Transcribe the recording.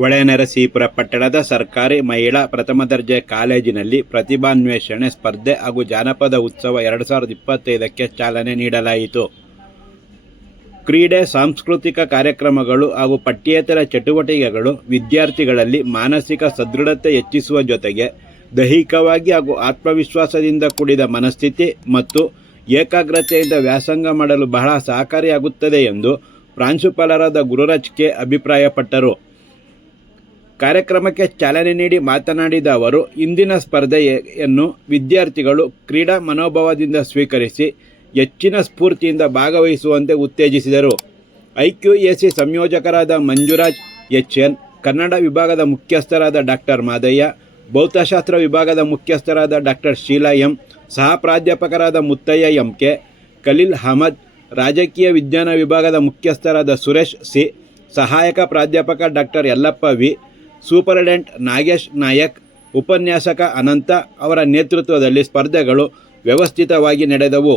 ಹೊಳೆನರಸೀಪುರ ಪಟ್ಟಣದ ಸರ್ಕಾರಿ ಮಹಿಳಾ ಪ್ರಥಮ ದರ್ಜೆ ಕಾಲೇಜಿನಲ್ಲಿ ಪ್ರತಿಭಾನ್ವೇಷಣೆ ಸ್ಪರ್ಧೆ ಹಾಗೂ ಜಾನಪದ ಉತ್ಸವ 2025ಕ್ಕೆ ಚಾಲನೆ ನೀಡಲಾಯಿತು. ಕ್ರೀಡೆ, ಸಾಂಸ್ಕೃತಿಕ ಕಾರ್ಯಕ್ರಮಗಳು ಹಾಗೂ ಪಠ್ಯೇತರ ಚಟುವಟಿಕೆಗಳು ವಿದ್ಯಾರ್ಥಿಗಳಲ್ಲಿ ಮಾನಸಿಕ ಸದೃಢತೆ ಹೆಚ್ಚಿಸುವ ಜೊತೆಗೆ ದೈಹಿಕವಾಗಿ ಹಾಗೂ ಆತ್ಮವಿಶ್ವಾಸದಿಂದ ಕೂಡಿದ ಮನಸ್ಥಿತಿ ಮತ್ತು ಏಕಾಗ್ರತೆಯಿಂದ ವ್ಯಾಸಂಗ ಮಾಡಲು ಬಹಳ ಸಹಕಾರಿಯಾಗುತ್ತದೆ ಎಂದು ಪ್ರಾಂಶುಪಾಲರಾದ ಗುರುರಾಜ್ ಕೆ ಅಭಿಪ್ರಾಯಪಟ್ಟರು. ಕಾರ್ಯಕ್ರಮಕ್ಕೆ ಚಾಲನೆ ನೀಡಿ ಮಾತನಾಡಿದ ಅವರು, ಇಂದಿನ ಸ್ಪರ್ಧೆಯನ್ನು ವಿದ್ಯಾರ್ಥಿಗಳು ಕ್ರೀಡಾ ಮನೋಭಾವದಿಂದ ಸ್ವೀಕರಿಸಿ ಹೆಚ್ಚಿನ ಸ್ಫೂರ್ತಿಯಿಂದ ಭಾಗವಹಿಸುವಂತೆ ಉತ್ತೇಜಿಸಿದರು. IQAC ಸಂಯೋಜಕರಾದ ಮಂಜುರಾಜ್ HN, ಕನ್ನಡ ವಿಭಾಗದ ಮುಖ್ಯಸ್ಥರಾದ ಡಾಕ್ಟರ್ ಮಾದಯ್ಯ, ಭೌತಶಾಸ್ತ್ರ ವಿಭಾಗದ ಮುಖ್ಯಸ್ಥರಾದ ಡಾಕ್ಟರ್ ಶೀಲಾ M, ಸಹ ಪ್ರಾಧ್ಯಾಪಕರಾದ ಮುತ್ತಯ್ಯ MK, ಖಲೀಲ್ ಅಹಮದ್, ರಾಜಕೀಯ ವಿಜ್ಞಾನ ವಿಭಾಗದ ಮುಖ್ಯಸ್ಥರಾದ ಸುರೇಶ್ C, ಸಹಾಯಕ ಪ್ರಾಧ್ಯಾಪಕ doctor Yallappa V, superintendent Nagesh Nayak, ಉಪನ್ಯಾಸಕ ಅನಂತ ಅವರ ನೇತೃತ್ವದಲ್ಲಿ ಸ್ಪರ್ಧೆಗಳು ವ್ಯವಸ್ಥಿತವಾಗಿ ನಡೆದವು.